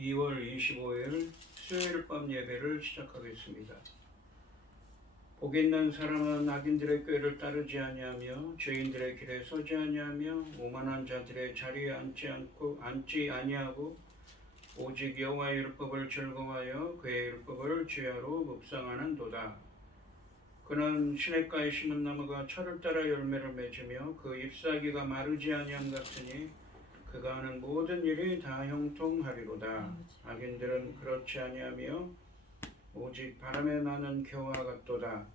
2월 25일 수요일 밤 예배를 시작하겠습니다. 복 있는 사람은 악인들의 꾀를 따르지 아니하며 죄인들의 길에 서지 아니하며 오만한 자들의 자리에 앉지 아니하고 오직 여호와의 율법을 즐거워하여 그의 율법을 주야로 묵상하는도다. 그는 시냇가에 심은 나무가 철을 따라 열매를 맺으며 그 잎사귀가 마르지 아니함 같으니 그가 하는 모든 일이 다 형통하리로다. 악인들은 그렇지 아니하며 오직 바람에 나는 겨와 같도다.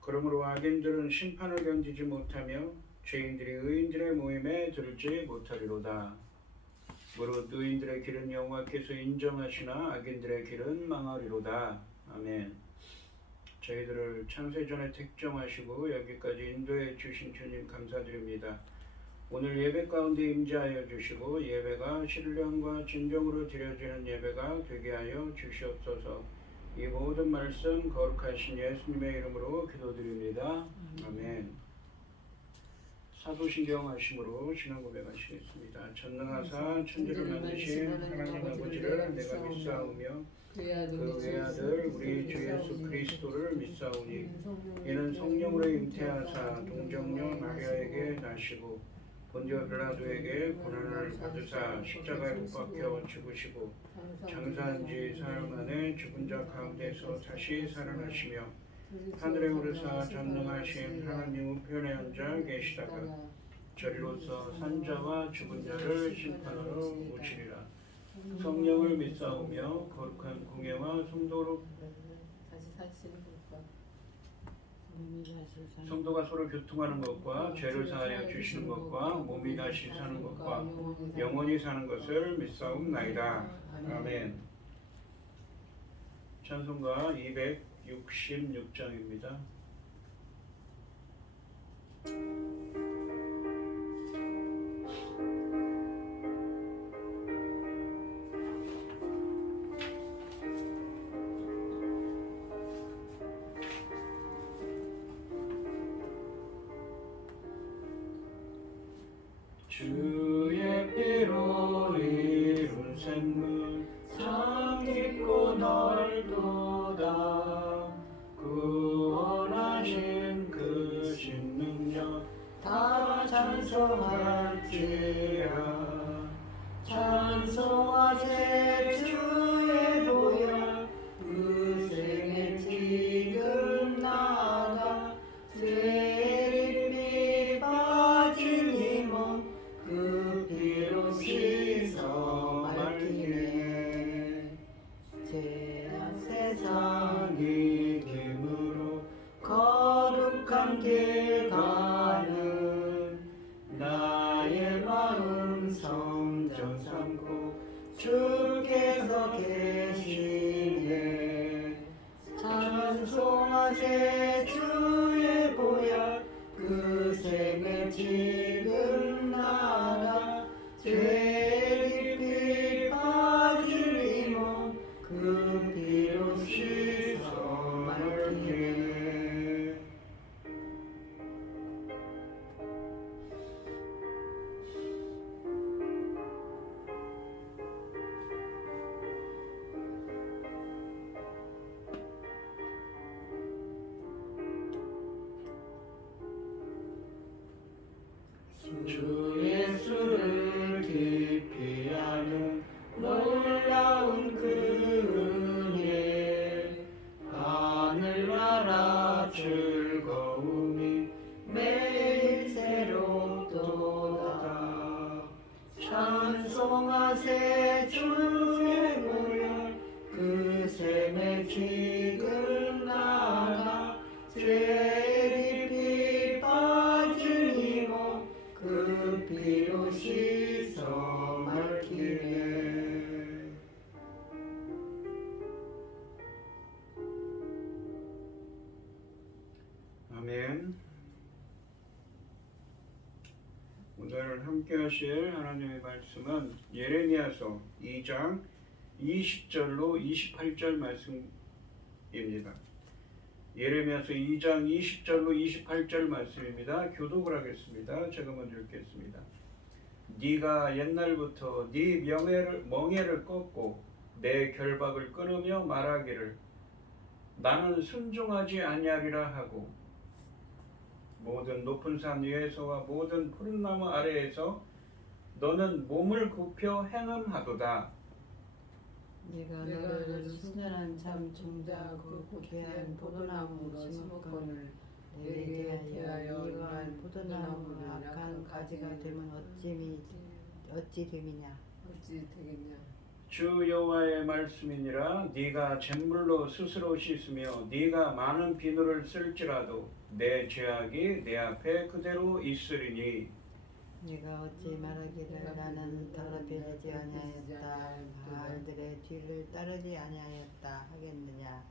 그러므로 악인들은 심판을 견디지 못하며 죄인들이 의인들의 모임에 들지 못하리로다. 무릇 의인들의 길은 여호와께서 인정하시나 악인들의 길은 망하리로다. 아멘. 저희들을 창세전에 택정하시고 여기까지 인도해 주신 주님 감사드립니다. 오늘 예배 가운데 임재하여 주시고 예배가 신령과 진정으로 드려지는 예배가 되게 하여 주시옵소서. 이 모든 말씀 거룩하신 예수님의 이름으로 기도드립니다. 아멘. 사도신경 하심으로 신앙 고백하시겠습니다. 전능하사 천지를 만드신 하나님 아버지를 내가 믿사오며 그 외아들 우리 주 예수 그리스도를 믿사오니 이는 성령으로 잉태하사 동정녀 마리아에게 나시고 본디오 빌라도에게 고난을 받으사 십자가에 못 박혀 죽으시고 장사한 지 사흘 만에 죽은 자 가운데서 다시 살아나시며 하늘에 오르사 전능하신 하나님 우편에 앉아 계시다가 저리로서 산자와 죽은 자를 심판하러 오시리라. 성령을 믿사오며 거룩한 공예와 성도가 서로 교통하는 것과 죄를 사하여 주시는 것과 몸이 다시 사는 것과 영원히 사는 것을 믿사옵나이다. 아멘. 찬송가 266장입니다. 주의 피로 이룬 샘물 참 깊고 넓도다. 구원하신 그 신능력 다 찬송할지라. 찬송하세 주의 보혈 그 생에 지금 나가 죄립이 빠진 힘은 그 피로 씻어 맑히네. 죄악 세상이 기므로 거룩한 길 가는 나의 마음 성전 삼고 주께서 계시네. 찬송하세 주의 보혈 그 생에 지금 나가 죄립이 빠진 힘은 그 피로 씻어 맑히네. 주 예수를 깊이 아는 놀라운 그 은혜 하늘나라 즐거움이 매일 새롭도다. 찬송하세 주의 보혈 그 샘에 지금 나가 죄립이 빠진 힘은 그 피로 씻어 맑히네. 아멘. 오늘 함께 하실 하나님의 말씀은 예레미야서 2장 20절로 28절 말씀입니다. 예레미야서 2장 20절로 28절 말씀입니다. 교독을 하겠습니다. 제가 먼저 읽겠습니다. 네가 옛날부터 네 멍에를 꺾고 내 결박을 끊으며 말하기를 나는 순종하지 아니하리라 하고 모든 높은 산 위에서와 모든 푸른 나무 아래에서 너는 몸을 굽혀 행음하도다. 내가 너를 순전한 참 종자고 귀한 포도나무로 심었거늘 내게 대하여 이러한 포도나무가 악한 가지가 되면 어찌 됨이냐. 주 여호와의 말씀이니라. 네가 잿물로 스스로 씻으며 네가 많은 비누를 쓸지라도 내 죄악이 내 앞에 그대로 있으리니 네가 어찌 말하기를 나는 더럽혀지지 아니하였다 바알들의 뒤를 따르지 아니하였다 하겠느냐.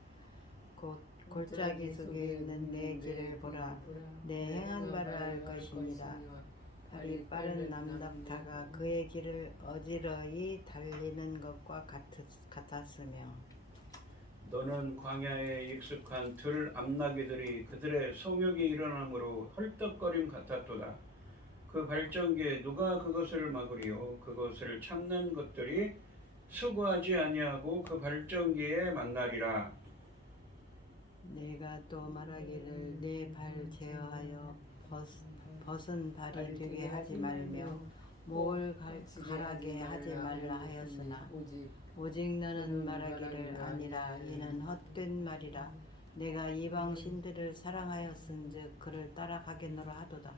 곧 골짜기 속에 있는 내 길을 보라. 내 행한 바를 알 것이니라. 발이 빠른 남낙타가 그의 길을 어지러이 달리는 것과 같았으며 너는 광야에 익숙한 들 암나귀들이 그들의 성욕이 일어나므로 헐떡거림 같았도다. 그 발전기에 누가 그것을 막으리요. 그것을 참는 것들이 수고하지 아니하고 그 발전기에 만나리라. 내가 또 말하기를 내 발 제어하여 벗은 발이 되게 하지 말며 목을 가라게 하지 말라 하였으나 오직 너는 말하기를 아니라 이는 헛된 말이라. 내가 이방 신들을 사랑하였은즉 그를 따라가겠노라 하도다.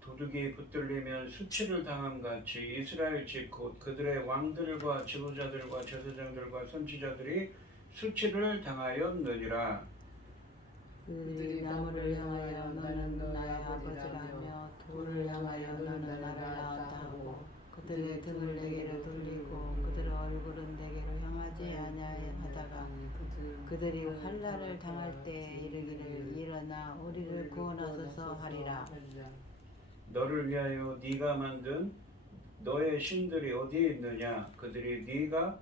도둑이 붙들리면 수치를 당함 같이 이스라엘 집 곧 그들의 왕들과 지도자들과 제사장들과 선지자들이 수치를 당하였느니라. 그들이 나무를 향하여 너는 나의 아버지라며 돌을 향하여 너는 나를 낳았다 하고 그들의 등을 내게로 돌리고 그들의 얼굴은 내게로 향하지 아니하다가 그들이 환난을 당할 때 이르기를 일어나 우리를 구원하소서 하리라. 너를 위하여 네가 만든 너의 신들이 어디에 있느냐. 그들이 네가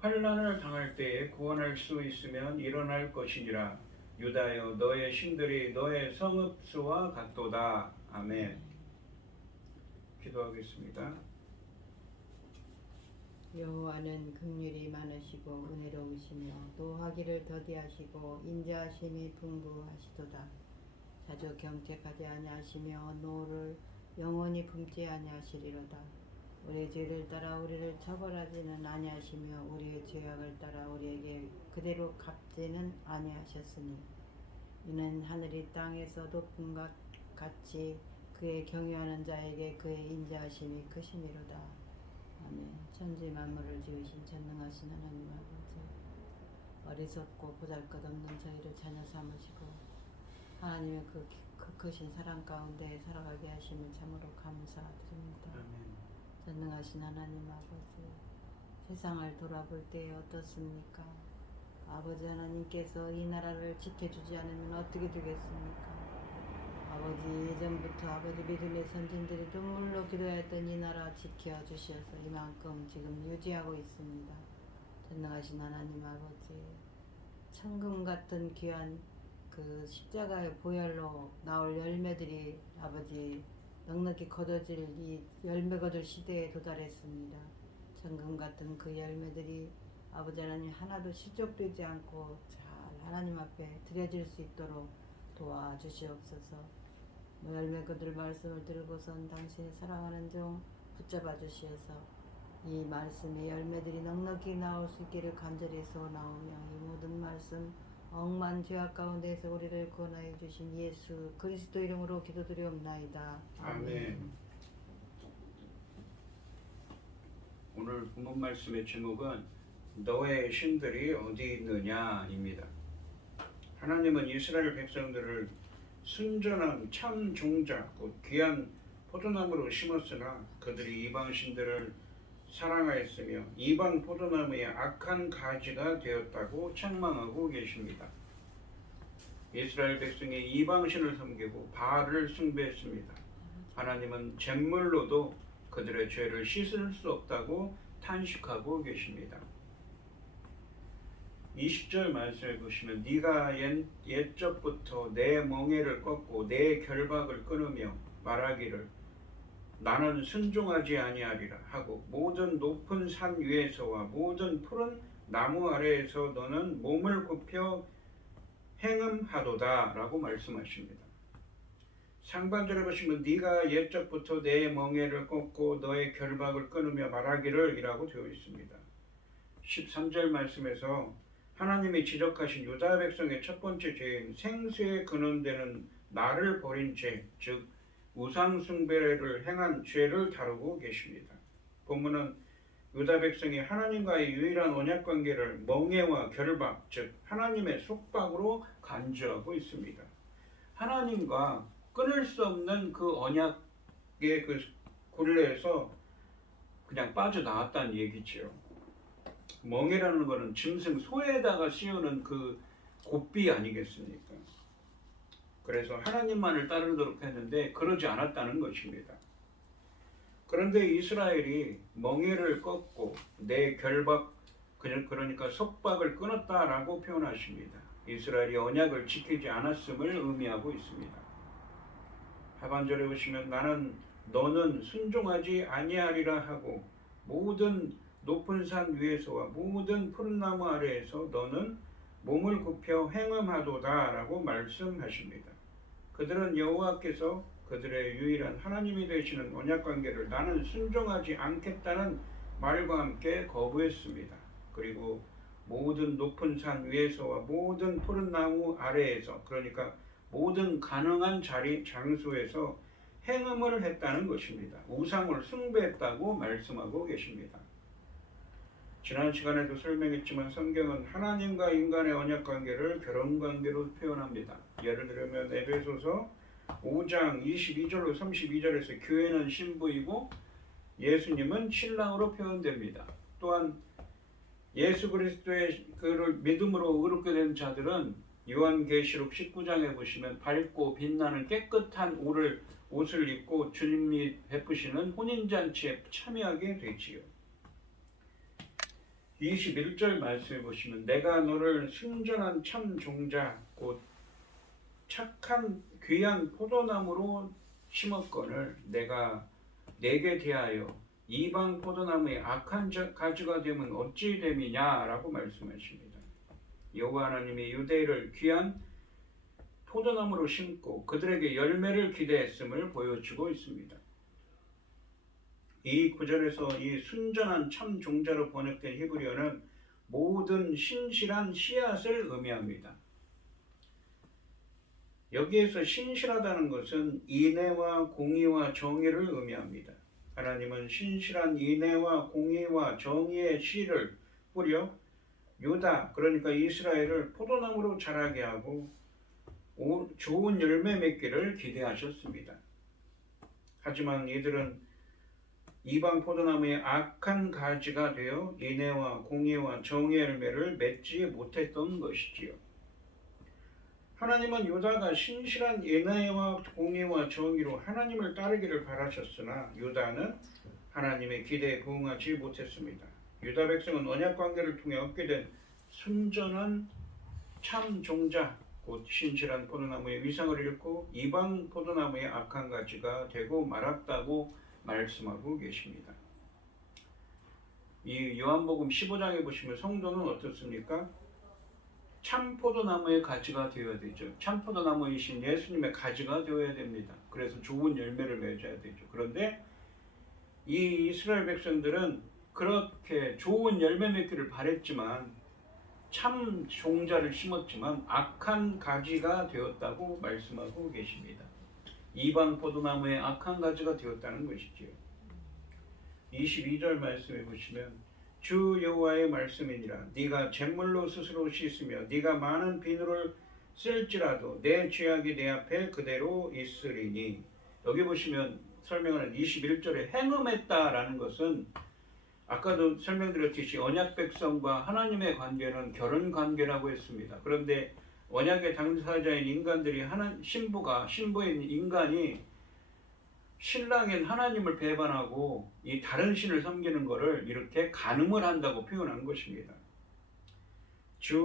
환난을 당할 때에 구원할 수 있으면 일어날 것이니라. 유다여 너의 신들이 너의 성읍수와 같도다. 아멘. 기도하겠습니다. 여호와는 긍휼이 많으시고 은혜로우시며 노하기를 더디하시고 인자하심이 풍부하시도다. 자주 경책하지 아니하시며 노를 영원히 품지 아니하시리로다. 우리의 죄를 따라 우리를 처벌하지는 아니하시며 우리의 죄악을 따라 우리에게 그대로 갚지는 아니하셨으니 이는 하늘이 땅에서 높은 것 같이 그의 경유하는 자에게 그의 인자하심이 크심이로다. 아멘. 천지 만물을 지으신 전능하신 하나님 아버지, 어리석고 보잘것없는 저희를 자녀 삼으시고 하나님의 그 크신 사랑 가운데 살아가게 하심을 참으로 감사드립니다. 아멘. 전능하신 하나님 아버지, 세상을 돌아볼 때 어떻습니까? 아버지 하나님께서 이 나라를 지켜주지 않으면 어떻게 되겠습니까? 아버지, 예전부터 아버지 믿음의 선진들이 눈물로 기도했던 이 나라 지켜주셔서 이만큼 지금 유지하고 있습니다. 전능하신 하나님 아버지, 천금 같은 귀한 그 십자가의 보혈로 나올 열매들이 아버지 넉넉히 거둬질 이 열매 거둘 시대에 도달했습니다. 천금 같은 그 열매들이 아버지 하나님 하나도 실족되지 않고 잘 하나님 앞에 드려질 수 있도록 도와주시옵소서. 열매 거둘 말씀을 들고선 당신의 사랑하는 종 붙잡아 주시어서 이 말씀의 열매들이 넉넉히 나올 수 있기를 간절히 소원하오며 이 모든 말씀 억만 죄악 가운데에서 우리를 구원하여 주신 예수 그리스도 이름으로 기도드리옵나이다. 아멘. 오늘 본문 말씀의 제목은 너의 신들이 어디 있느냐입니다. 하나님은 이스라엘 백성들을 순전한 참 종자 곧 귀한 포도나무로 심었으나 그들이 이방 신들을 사랑하였으며 이방 포도나무의 악한 가지가 되었다고 책망하고 계십니다. 이스라엘 백성이 이방신을 섬기고 바알을 숭배했습니다. 하나님은 잿물로도 그들의 죄를 씻을 수 없다고 탄식하고 계십니다. 20절 말씀을 보시면 네가 옛적부터 내 멍에를 꺾고 내 결박을 끊으며 말하기를 나는 순종하지 아니하리라 하고 모든 높은 산 위에서와 모든 푸른 나무 아래에서 너는 몸을 굽혀 행음하도다 라고 말씀하십니다. 상반절에 보시면 네가 옛적부터 내 멍에를 꺾고 너의 결박을 끊으며 말하기를 이라고 되어 있습니다. 13절 말씀에서 하나님이 지적하신 유다 백성의 첫 번째 죄인 생수에 근원되는 나를 버린 죄, 즉 우상 숭배를 행한 죄를 다루고 계십니다. 본문은 유다 백성이 하나님과의 유일한 언약 관계를 멍에와 결박, 즉 하나님의 속박으로 간주하고 있습니다. 하나님과 끊을 수 없는 그 언약의 그 굴레에서 그냥 빠져나왔다는 얘기죠. 멍에라는 것은 짐승 소에다가 씌우는 그 곱비 아니겠습니까? 그래서 하나님만을 따르도록 했는데 그러지 않았다는 것입니다. 그런데 이스라엘이 멍에를 꺾고 내 결박, 그러니까 속박을 끊었다라고 표현하십니다. 이스라엘이 언약을 지키지 않았음을 의미하고 있습니다. 하반절에 보시면 너는 순종하지 아니하리라 하고 모든 높은 산 위에서와 모든 푸른 나무 아래에서 너는 몸을 굽혀 행음하도다 라고 말씀하십니다. 그들은 여호와께서 그들의 유일한 하나님이 되시는 언약관계를 나는 순종하지 않겠다는 말과 함께 거부했습니다. 그리고 모든 높은 산 위에서와 모든 푸른 나무 아래에서, 그러니까 모든 가능한 장소에서 행음을 했다는 것입니다. 우상을 숭배했다고 말씀하고 계십니다. 지난 시간에도 설명했지만 성경은 하나님과 인간의 언약관계를 결혼관계로 표현합니다. 예를 들면 에베소서 5장 22절로 32절에서 교회는 신부이고 예수님은 신랑으로 표현됩니다. 또한 예수 그리스도의 그를 믿음으로 의롭게 된 자들은 요한계시록 19장에 보시면 밝고 빛나는 깨끗한 옷을 입고 주님이 베푸시는 혼인잔치에 참여하게 되지요. 21절 말씀해 보시면 내가 너를 순전한 참 종자 곧 착한 귀한 포도나무로 심었거늘 내가 내게 대하여 이방 포도나무의 악한 가지가 되면 어찌 됨이냐라고 말씀하십니다. 여호와 하나님이 유대인을 귀한 포도나무로 심고 그들에게 열매를 기대했음을 보여주고 있습니다. 이 구절에서 이 순전한 참 종자로 번역된 히브리어는 모든 신실한 씨앗을 의미합니다. 여기에서 신실하다는 것은 인애와 공의와 정의를 의미합니다. 하나님은 신실한 인애와 공의와 정의의 씨를 뿌려 유다, 그러니까 이스라엘을 포도나무로 자라게 하고 좋은 열매 맺기를 기대하셨습니다. 하지만 이들은 이방 포도나무의 악한 가지가 되어 인애와 공의와 정의의 열매를 맺지 못했던 것이지요. 하나님은 유다가 신실한 인애와 공의와 정의로 하나님을 따르기를 바라셨으나 유다는 하나님의 기대에 부응하지 못했습니다. 유다 백성은 언약 관계를 통해 얻게 된 순전한 참 종자 곧 신실한 포도나무의 위상을 잃고 이방 포도나무의 악한 가지가 되고 말았다고 말씀하고 계십니다. 이 요한복음 15장에 보시면 성도는 어떻습니까? 참 포도나무의 가지가 되어야 되죠. 참 포도나무이신 예수님의 가지가 되어야 됩니다. 그래서 좋은 열매를 맺어야 되죠. 그런데 이 이스라엘 백성들은 그렇게 좋은 열매 맺기를 바랬지만 참 종자를 심었지만 악한 가지가 되었다고 말씀하고 계십니다. 이방 포도나무의 악한 가지가 되었다는 것이지요. 22절 말씀해 보시면 주 여호와의 말씀이니라 네가 잿물로 스스로 씻으며 네가 많은 비누를 쓸지라도 내 죄악이 내 앞에 그대로 있으리니. 여기 보시면 설명하는 21절에 행음했다라는 것은 아까도 설명드렸듯이 언약 백성과 하나님의 관계는 결혼 관계라고 했습니다. 그런데 언약의 당사자인 인간들이 신부인 인간이 신랑인 하나님을 배반하고 이 다른 신을 섬기는 것을 이렇게 간음을 한다고 표현한 것입니다. 주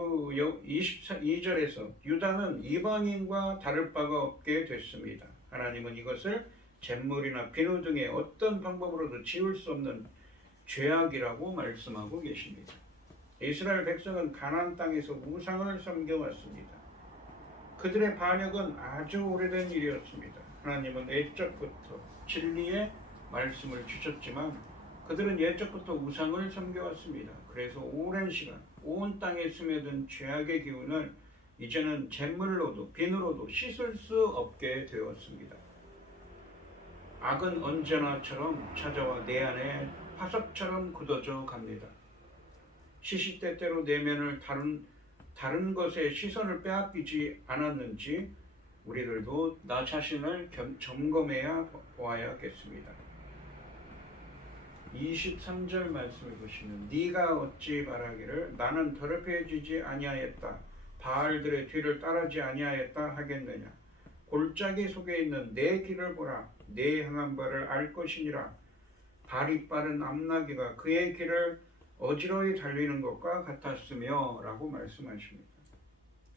22절에서 유다는 이방인과 다를 바가 없게 됐습니다. 하나님은 이것을 잿물이나 비누 등의 어떤 방법으로도 지울 수 없는 죄악이라고 말씀하고 계십니다. 이스라엘 백성은 가나안 땅에서 우상을 섬겨왔습니다. 그들의 반역은 아주 오래된 일이었습니다. 하나님은 옛적부터 진리의 말씀을 주셨지만 그들은 옛적부터 우상을 섬겨왔습니다. 그래서 오랜 시간 온 땅에 스며든 죄악의 기운을 이제는 잿물로도 비누로도 씻을 수 없게 되었습니다. 악은 언제나처럼 찾아와 내 안에 화석처럼 굳어져 갑니다. 시시때때로 내면을 다른 것에 시선을 빼앗기지 않았는지 우리들도 나 자신을 점검해야 보아야겠습니다. 23절 말씀을 보시면 네가 어찌 말하기를 나는 더럽혀지지 아니하였다 바알들의 뒤를 따르지 아니하였다 하겠느냐. 골짜기 속에 있는 내 길을 보라. 내 향한 바를 알 것이니라. 발이 빠른 암나귀가 그의 길을 어지러이 달리는 것과 같았으며 라고 말씀하십니다.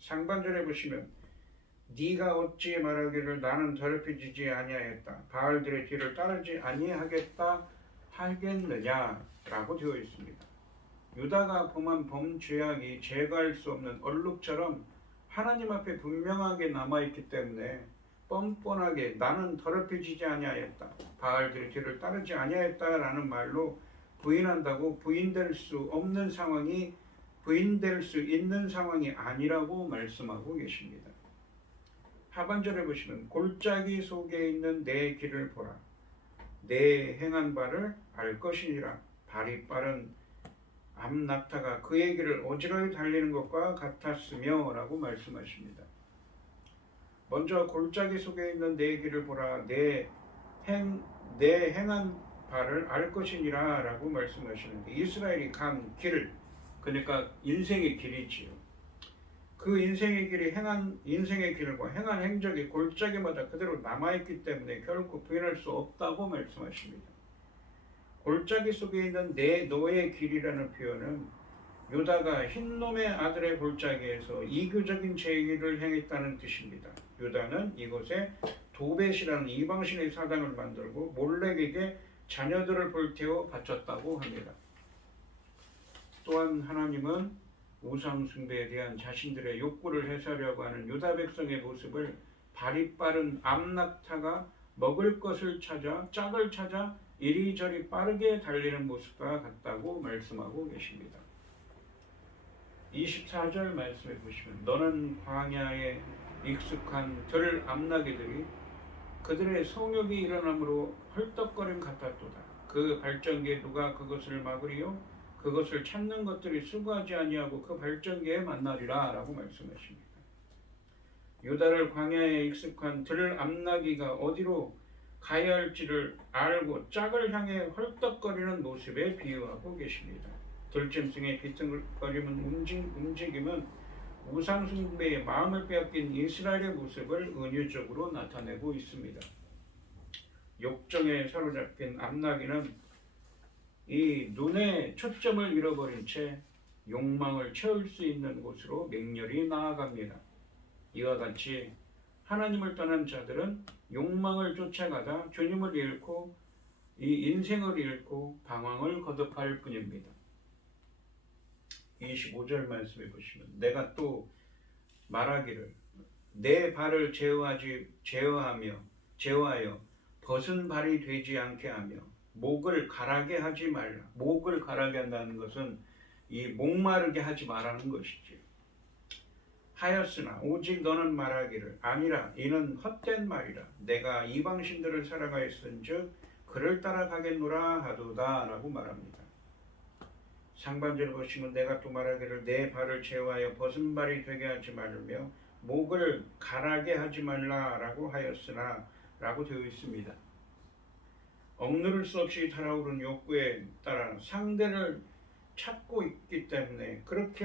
상반절에 보시면 네가 어찌 말하기를 나는 더럽혀지지 아니하였다 바알들의 뒤를 따르지 아니하겠다 하겠느냐 라고 되어 있습니다. 유다가 범한 범죄악이 제거할 수 없는 얼룩처럼 하나님 앞에 분명하게 남아있기 때문에 뻔뻔하게 나는 더럽혀지지 아니하였다 바알들의 뒤를 따르지 아니하였다라는 말로 부인한다고 부인될 수 없는 상황이 부인될 수 있는 상황이 아니라고 말씀하고 계십니다. 하반절에 보시면 골짜기 속에 있는 내 길을 보라. 내 행한 바를 알 것이니라. 발이 빠른 암낙타가 그의 길을 어지러이 달리는 것과 같았으며 라고 말씀하십니다. 먼저 골짜기 속에 있는 내 길을 보라. 내 행한 바를 알 것이니라 라고 말씀하시는데 이스라엘이 간 길, 그러니까 인생의 길이지요. 그 인생의 길이 인생의 길과 행한 행적이 골짜기마다 그대로 남아있기 때문에 결코 부인할 수 없다고 말씀하십니다. 골짜기 속에 있는 너의 길이라는 표현은 유다가 흰놈의 아들의 골짜기에서 이교적인 죄를 행했다는 뜻입니다. 유다는 이곳에 도벳이라는 이방신의 사당을 만들고 몰렉에게 자녀들을 불태워 바쳤다고 합니다. 또한 하나님은 우상 숭배에 대한 자신들의 욕구를 해소하려고 하는 유다 백성의 모습을 발이 빠른 암낙타가 먹을 것을 찾아 짝을 찾아 이리저리 빠르게 달리는 모습과 같다고 말씀하고 계십니다. 24절 말씀해 보시면 너는 광야에 익숙한 들 암나귀들이 그들의 성욕이 일어남으로 헐떡거림 같았도다. 그 발전기에 누가 그것을 막으리요? 그것을 찾는 것들이 수고하지 아니하고 그 발전기에 만나리라 라고 말씀하십니다. 유다를 광야에 익숙한 들 암나귀가 어디로 가야 할지를 알고 짝을 향해 헐떡거리는 모습에 비유하고 계십니다. 들짐승의 비틀거리는 움직임은 우상숭배의 마음을 빼앗긴 이스라엘의 모습을 은유적으로 나타내고 있습니다. 욕정에 사로잡힌 암나귀는 이 눈에 초점을 잃어버린 채 욕망을 채울 수 있는 곳으로 맹렬히 나아갑니다. 이와 같이 하나님을 떠난 자들은 욕망을 쫓아가다 주님을 잃고 이 인생을 잃고 방황을 거듭할 뿐입니다. 25절 말씀해 보시면 내가 또 말하기를 내 발을 제어하여 벗은 발이 되지 않게 하며 목을 가라게 하지 말라. 목을 가라게 한다는 것은 이 목마르게 하지 말라는 것이지. 하였으나 오직 너는 말하기를 아니라 이는 헛된 말이라. 내가 이방신들을 살아가였은즉 그를 따라가겠노라 하도다 라고 말합니다. 상반절을 보시면 내가 또 말하기를 내 발을 제어하여 벗은 발이 되게 하지 말며 목을 가라게 하지 말라 라고 하였으나 라고 되어 있습니다. 억누를 수 없이 달아오른 욕구에 따라 상대를 찾고 있기 때문에 그렇게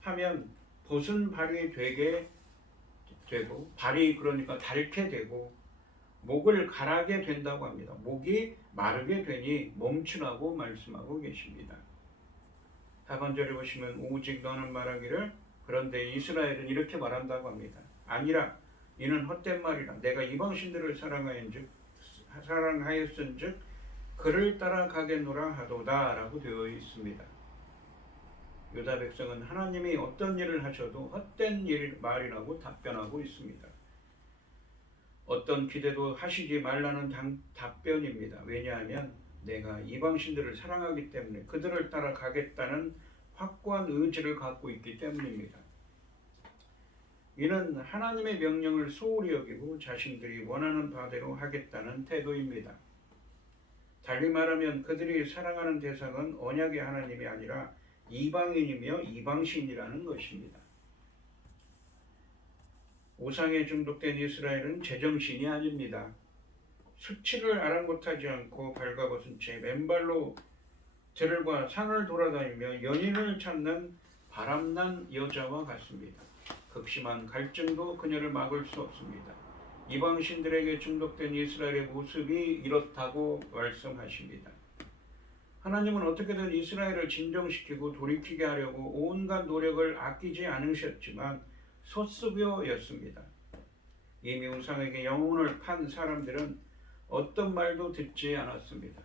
하면 벗은 발이 되게 되고 발이 그러니까 닳게 되고 목을 가라게 된다고 합니다. 목이 마르게 되니 멈추라고 말씀하고 계십니다. 하반절에 보시면 오직 너는 말하기를 그런데 이스라엘은 이렇게 말한다고 합니다. 아니라 이는 헛된 말이라. 내가 이방신들을 사랑하였은즉 사랑하였은즉 그를 따라가겠노라 하도다 라고 되어 있습니다. 유다 백성은 하나님이 어떤 일을 하셔도 헛된 말이라고 답변하고 있습니다. 어떤 기대도 하시지 말라는 답변입니다. 왜냐하면 내가 이방신들을 사랑하기 때문에 그들을 따라가겠다는 확고한 의지를 갖고 있기 때문입니다. 이는 하나님의 명령을 소홀히 여기고 자신들이 원하는 바대로 하겠다는 태도입니다. 달리 말하면 그들이 사랑하는 대상은 언약의 하나님이 아니라 이방인이며 이방신이라는 것입니다. 우상에 중독된 이스라엘은 제정신이 아닙니다. 수치를 아랑곳하지 않고 발가벗은 채 맨발로 들과 산을 돌아다니며 연인을 찾는 바람난 여자와 같습니다. 극심한 갈증도 그녀를 막을 수 없습니다. 이방신들에게 중독된 이스라엘의 모습이 이렇다고 말씀하십니다. 하나님은 어떻게든 이스라엘을 진정시키고 돌이키게 하려고 온갖 노력을 아끼지 않으셨지만 소수교였습니다. 이미 우상에게 영혼을 판 사람들은 어떤 말도 듣지 않았습니다.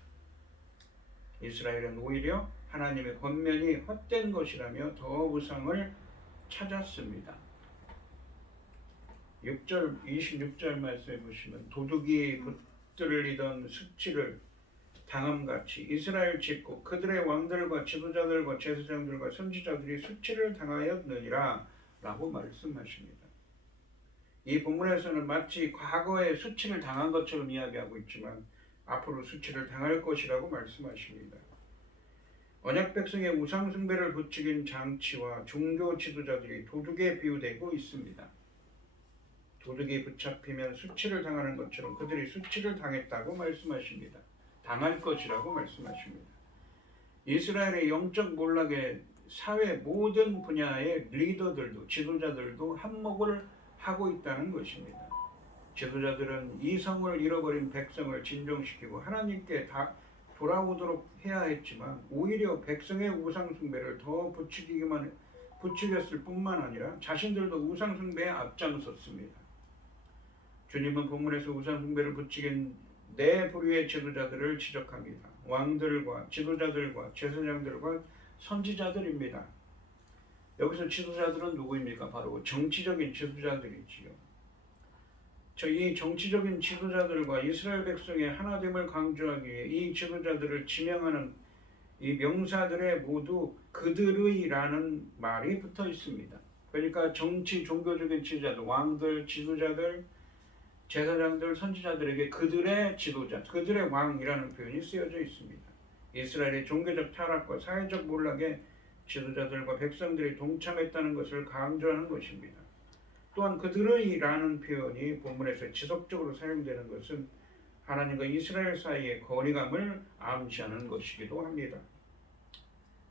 이스라엘은 오히려 하나님의 권면이 헛된 것이라며 더 우상을 찾았습니다. 26절 말씀해 보시면 도둑이 붙들리던 수치를 당함같이 이스라엘 집고 그들의 왕들과 지도자들과 제사장들과 선지자들이 수치를 당하였느니라 라고 말씀하십니다. 이 본문에서는 마치 과거에 수치를 당한 것처럼 이야기하고 있지만 앞으로 수치를 당할 것이라고 말씀하십니다. 언약 백성의 우상 숭배를 부추긴 장치와 종교 지도자들이 도둑에 비유되고 있습니다. 도둑이 붙잡히면 수치를 당하는 것처럼 그들이 수치를 당했다고 말씀하십니다. 당할 것이라고 말씀하십니다. 이스라엘의 영적 몰락에 사회 모든 분야의 리더들도 지도자들도 한몫을 하고 있다는 것입니다. 지도자들은 이성을 잃어버린 백성을 진정시키고 하나님께 돌아오도록 해야 했지만 오히려 백성의 우상 숭배를 더 부추겼을 뿐만 아니라 자신들도 우상 숭배에 앞장섰습니다. 주님은 본문에서 우상 숭배를 부추긴 네 부류의 지도자들을 지적합니다. 왕들과 지도자들과 제사장들과 선지자들입니다. 여기서 지도자들은 누구입니까? 바로 정치적인 지도자들이지요. 이 정치적인 지도자들과 이스라엘 백성의 하나됨을 강조하기 위해 이 지도자들을 지명하는 이 명사들에 모두 그들의라는 말이 붙어 있습니다. 그러니까 정치, 종교적인 지도자들, 왕들, 지도자들, 제사장들, 선지자들에게 그들의 지도자, 그들의 왕이라는 표현이 쓰여져 있습니다. 이스라엘의 종교적 타락과 사회적 몰락에 지도자들과 백성들이 동참했다는 것을 강조하는 것입니다. 또한 그들의라는 표현이 본문에서 지속적으로 사용되는 것은 하나님과 이스라엘 사이의 거리감을 암시하는 것이기도 합니다.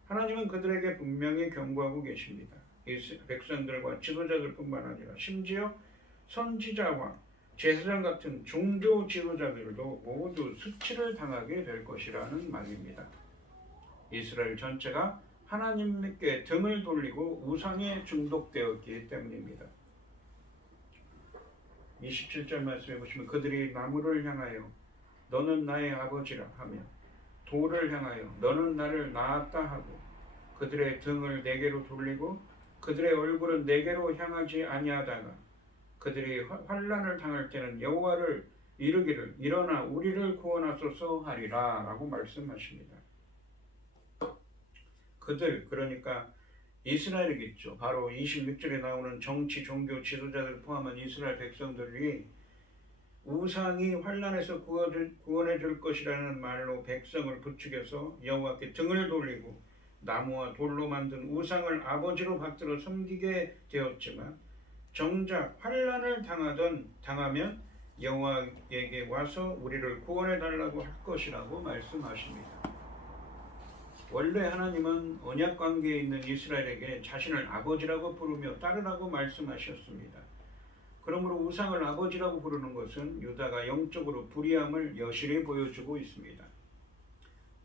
하나님은 그들에게 분명히 경고하고 계십니다. 백성들과 지도자들뿐만 아니라 심지어 선지자와 제사장 같은 종교 지도자들도 모두 수치를 당하게 될 것이라는 말입니다. 이스라엘 전체가 하나님께 등을 돌리고 우상에 중독되었기 때문입니다. 27절 말씀해 보시면 그들이 나무를 향하여 너는 나의 아버지라 하며 돌을 향하여 너는 나를 낳았다 하고 그들의 등을 내게로 돌리고 그들의 얼굴은 내게로 향하지 아니하다가 그들이 환난을 당할 때는 여호와를 이르기를 일어나 우리를 구원하소서 하리라 라고 말씀하십니다. 그들, 그러니까 이스라엘이겠죠. 바로 26절에 나오는 정치, 종교, 지도자들 포함한 이스라엘 백성들이 우상이 환난에서 구원해 줄 것이라는 말로 백성을 부추겨서 여호와께 등을 돌리고 나무와 돌로 만든 우상을 아버지로 받들어 섬기게 되었지만 정작 환난을 당하면 여호와에게 와서 우리를 구원해 달라고 할 것이라고 말씀하십니다. 원래 하나님은 언약 관계에 있는 이스라엘에게 자신을 아버지라고 부르며 따르라고 말씀하셨습니다. 그러므로 우상을 아버지라고 부르는 것은 유다가 영적으로 불의함을 여실히 보여주고 있습니다.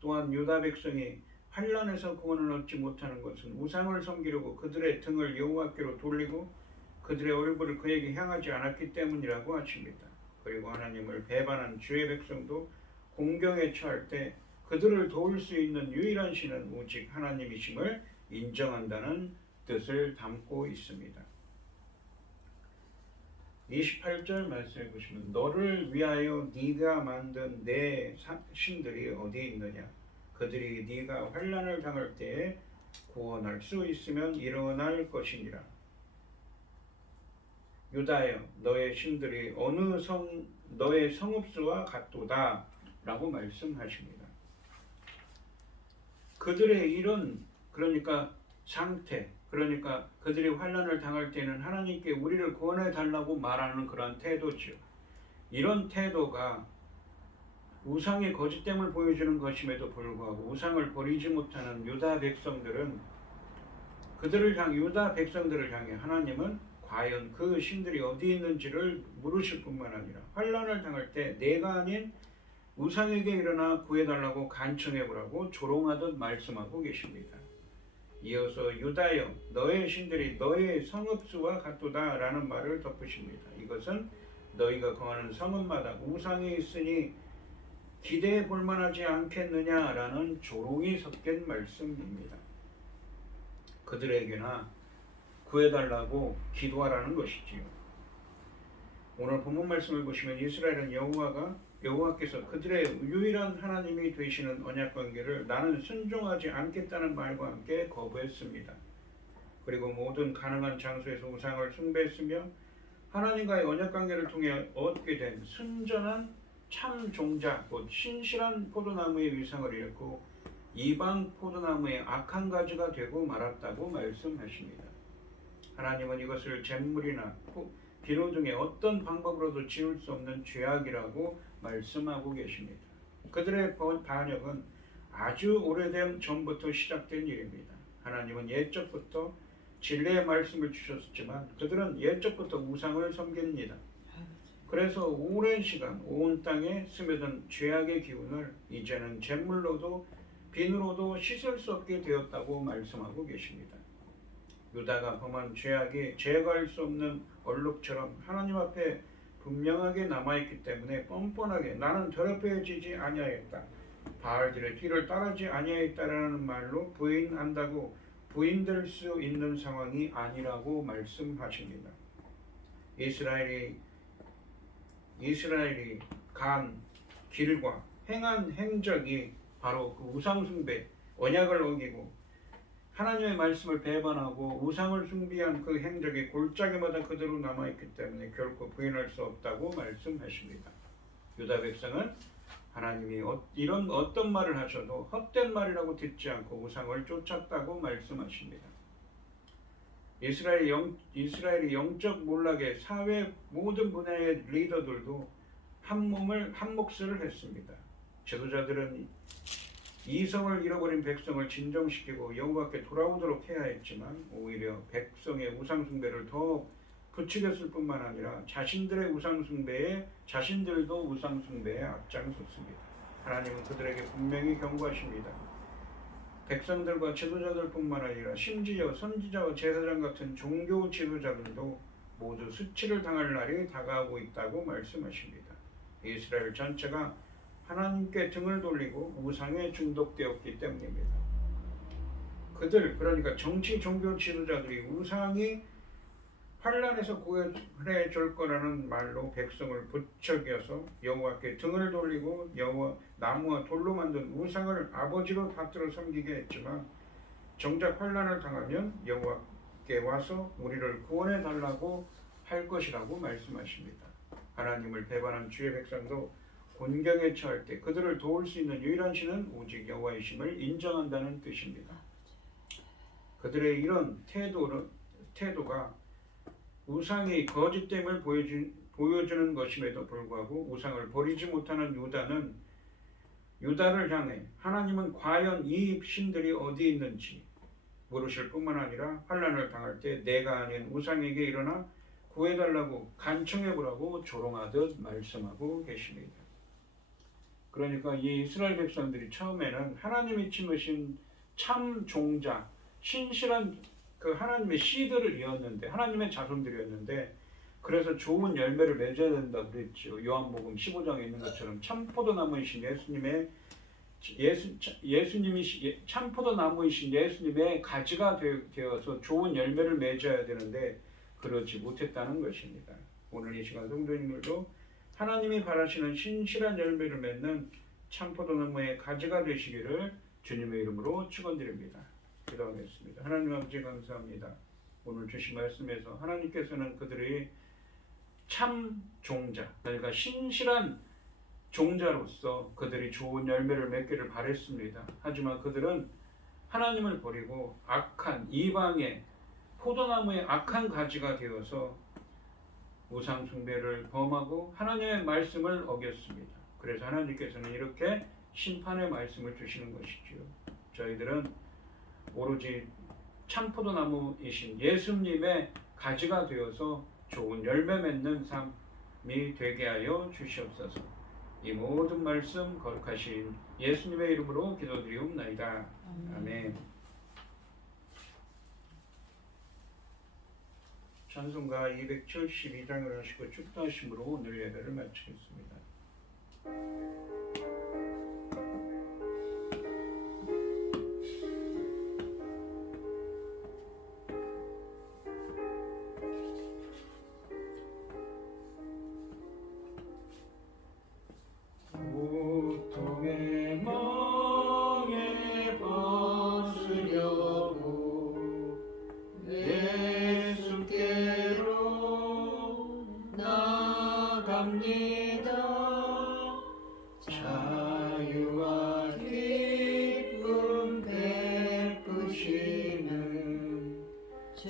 또한 유다 백성이 환난에서 구원을 얻지 못하는 것은 우상을 섬기려고 그들의 등을 여호와께로 돌리고 그들의 얼굴을 그에게 향하지 않았기 때문이라고 하십니다. 그리고 하나님을 배반한 주의 백성도 공경에 처할 때 그들을 도울 수 있는 유일한 신은 오직 하나님이심을 인정한다는 뜻을 담고 있습니다. 28절 말씀해 보시면 너를 위하여 네가 만든 내 신들이 어디 있느냐? 그들이 네가 환난을 당할 때에 구원할 수 있으면 일어날 것이니라. 유다여 너의 신들이 어느 너의 성읍수와 같도다 라고 말씀하십니다. 그들의 이런 그러니까 상태, 그러니까 그들이 환난을 당할 때는 하나님께 우리를 구원해 달라고 말하는 그런 태도죠. 이런 태도가 우상의 거짓됨을 보여주는 것임에도 불구하고 우상을 버리지 못하는 유다 백성들은 유다 백성들을 향해 하나님은 과연 그 신들이 어디 있는지를 물으실 뿐만 아니라 환난을 당할 때 내가 아닌 우상에게 일어나 구해달라고 간청해보라고 조롱하듯 말씀하고 계십니다. 이어서 유다여 너의 신들이 너의 성읍수와 같도다 라는 말을 덧붙입니다. 이것은 너희가 거하는 성읍마다 우상이 있으니 기대해 볼만하지 않겠느냐라는 조롱이 섞인 말씀입니다. 그들에게나 구해달라고 기도하라는 것이지요. 오늘 본문 말씀을 보시면 이스라엘은 여호와께서 그들의 유일한 하나님이 되시는 언약관계를 나는 순종하지 않겠다는 말과 함께 거부했습니다. 그리고 모든 가능한 장소에서 우상을 숭배했으며 하나님과의 언약관계를 통해 얻게 된 순전한 참 종자 곧 신실한 포도나무의 위상을 잃고 이방 포도나무의 악한 가지가 되고 말았다고 말씀하십니다. 하나님은 이것을 잿물이나 비료 등의 어떤 방법으로도 지울 수 없는 죄악이라고 말씀하고 계십니다. 그들의 반역은 아주 오래된 전부터 시작된 일입니다. 하나님은 옛적부터 진리의 말씀을 주셨지만 그들은 옛적부터 우상을 섬깁니다. 그래서 오랜 시간 온 땅에 스며든 죄악의 기운을 이제는 잿물로도 비누로도 씻을 수 없게 되었다고 말씀하고 계십니다. 유다가 범한 죄악이 제거할 수 없는 얼룩처럼 하나님 앞에 분명하게 남아있기 때문에 뻔뻔하게 나는 더럽혀지지 아니하였다, 바알들의 뒤를 따르지 아니하였다라는 말로 부인한다고 부인될 수 있는 상황이 아니라고 말씀하십니다. 이스라엘이 간 길과 행한 행적이 바로 그 우상숭배, 언약을 어기고 하나님의 말씀을 배반하고 우상을 숭배한 그 행적이 골짜기마다 그대로 남아있기 때문에 결코 부인할 수 없다고 말씀하십니다. 유다 백성은 하나님이 이런 어떤 말을 하셔도 헛된 말이라고 듣지 않고 우상을 쫓았다고 말씀하십니다. 이스라엘이 영적 몰락의 사회 모든 분야의 리더들도 한 몫을 했습니다. 지도자들은 이성을 잃어버린 백성을 진정시키고 여호와께 돌아오도록 해야 했지만 오히려 백성의 우상숭배를 더 부추겼을 뿐만 아니라 자신들도 우상숭배에 앞장섰습니다. 하나님은 그들에게 분명히 경고하십니다. 백성들과 지도자들뿐만 아니라 심지어 선지자와 제사장 같은 종교 지도자들도 모두 수치를 당할 날이 다가오고 있다고 말씀하십니다. 이스라엘 전체가 하나님께 등을 돌리고 우상에 중독되었기 때문입니다. 그러니까 정치 종교 지도자들이 우상이 환난에서 구원해 줄 거라는 말로 백성을 부추겨서 여호와께 등을 돌리고 나무와 돌로 만든 우상을 아버지로 받들어 섬기게 했지만 정작 환난을 당하면 여호와께 와서 우리를 구원해 달라고 할 것이라고 말씀하십니다. 하나님을 배반한 주의 백성도 곤경에 처할 때 그들을 도울 수 있는 유일한 신은 오직 여호와이심을 인정한다는 뜻입니다. 그들의 이런 태도가 우상의 거짓됨을 보여주는 것임에도 불구하고 우상을 버리지 못하는 유다를 향해 하나님은 과연 이 신들이 어디 있는지 물으실 뿐만 아니라 환난을 당할 때 내가 아닌 우상에게 일어나 구해달라고 간청해보라고 조롱하듯 말씀하고 계십니다. 그러니까 이 이스라엘 백성들이 처음에는 하나님이 심으신 참 종자, 신실한 그 하나님의 씨들을 이었는데, 하나님의 자손들이었는데 그래서 좋은 열매를 맺어야 된다 그랬죠. 요한복음 15장에 있는 것처럼 참포도나무이신 예수님이 참포도나무이신 예수님의 가지가 되어서 좋은 열매를 맺어야 되는데 그러지 못했다는 것입니다. 오늘 이 시간 성도님들도 하나님이 바라시는 신실한 열매를 맺는 참포도나무의 가지가 되시기를 주님의 이름으로 축원드립니다. 기도하겠습니다. 하나님 아버지 감사합니다. 오늘 주신 말씀에서 하나님께서는 그들이 참 종자, 그러니까 신실한 종자로서 그들이 좋은 열매를 맺기를 바랬습니다. 하지만 그들은 하나님을 버리고 악한 이방의 포도나무의 악한 가지가 되어서 우상 숭배를 범하고 하나님의 말씀을 어겼습니다. 그래서 하나님께서는 이렇게 심판의 말씀을 주시는 것이지요. 저희들은 오로지 참포도나무이신 예수님의 가지가 되어서 좋은 열매 맺는 삶이 되게 하여 주시옵소서. 이 모든 말씀 거룩하신 예수님의 이름으로 기도드리옵나이다. 아멘. 찬송가 272장을 하시고 축도하심으로 오늘 예배를 마치겠습니다. 고통의 멍에 벗으려고 예수께로 나갑니다. 자유와 기쁨 베푸시는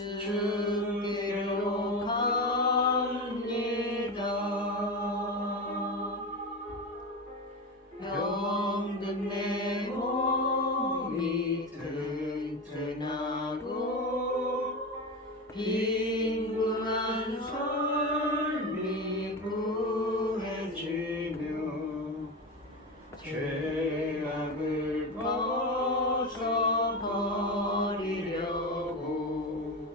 주께로 갑니다. 병든 내 몸이 튼튼하고 빈궁한 삶이 부해지며 죄악을 벗어버리려고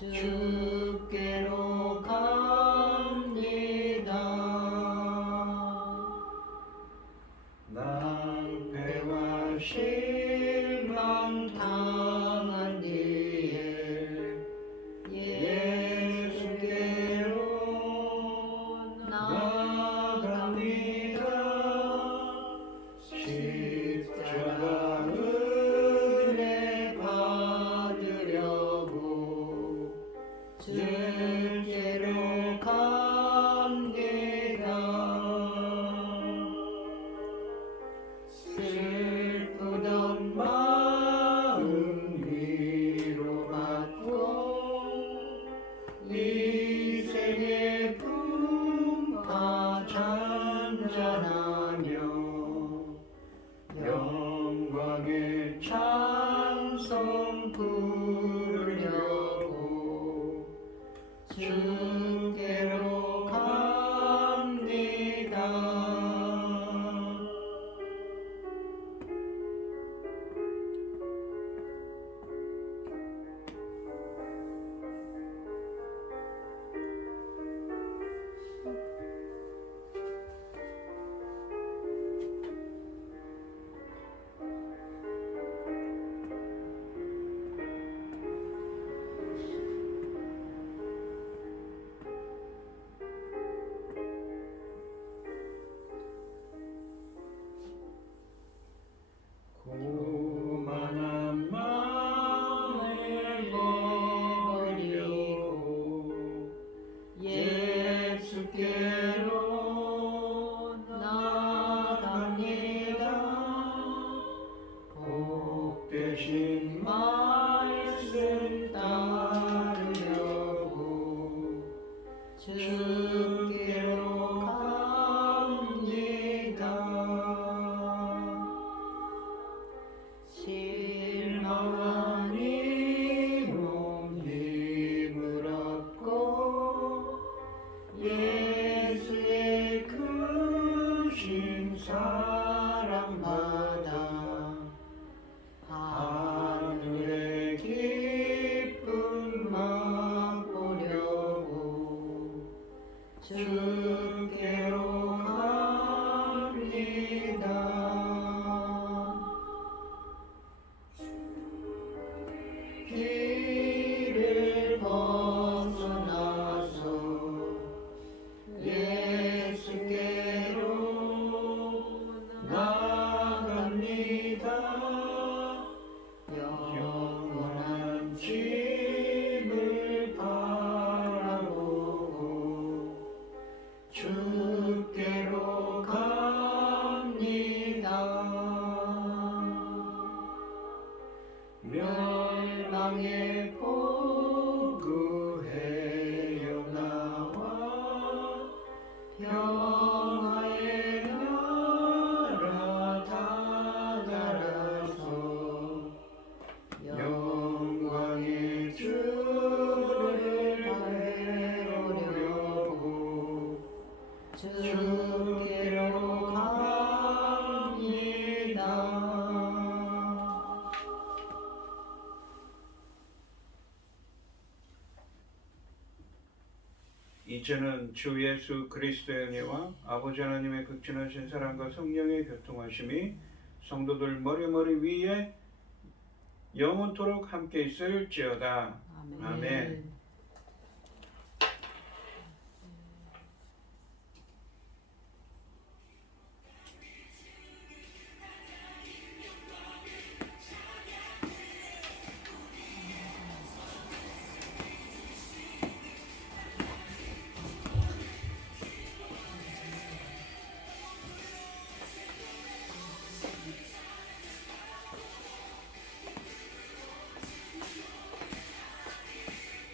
주께로 갑니다. 낭패와 실망 당한 뒤에 길을 벗어나서 예수께로 나갑니다. 영원한 집을 바라보고 주께로 갑니다. 멸망의 포구해요 나와 평화의 나라 다가라서 영광의 주를 배우려고 주께로 갑니다. 이제는 주 예수 그리스도의 은혜와 아버지 하나님의 극진하신 사랑과 성령의 교통하심이 성도들 머리머리 위에 영원토록 함께 있을지어다. 아멘. 아멘.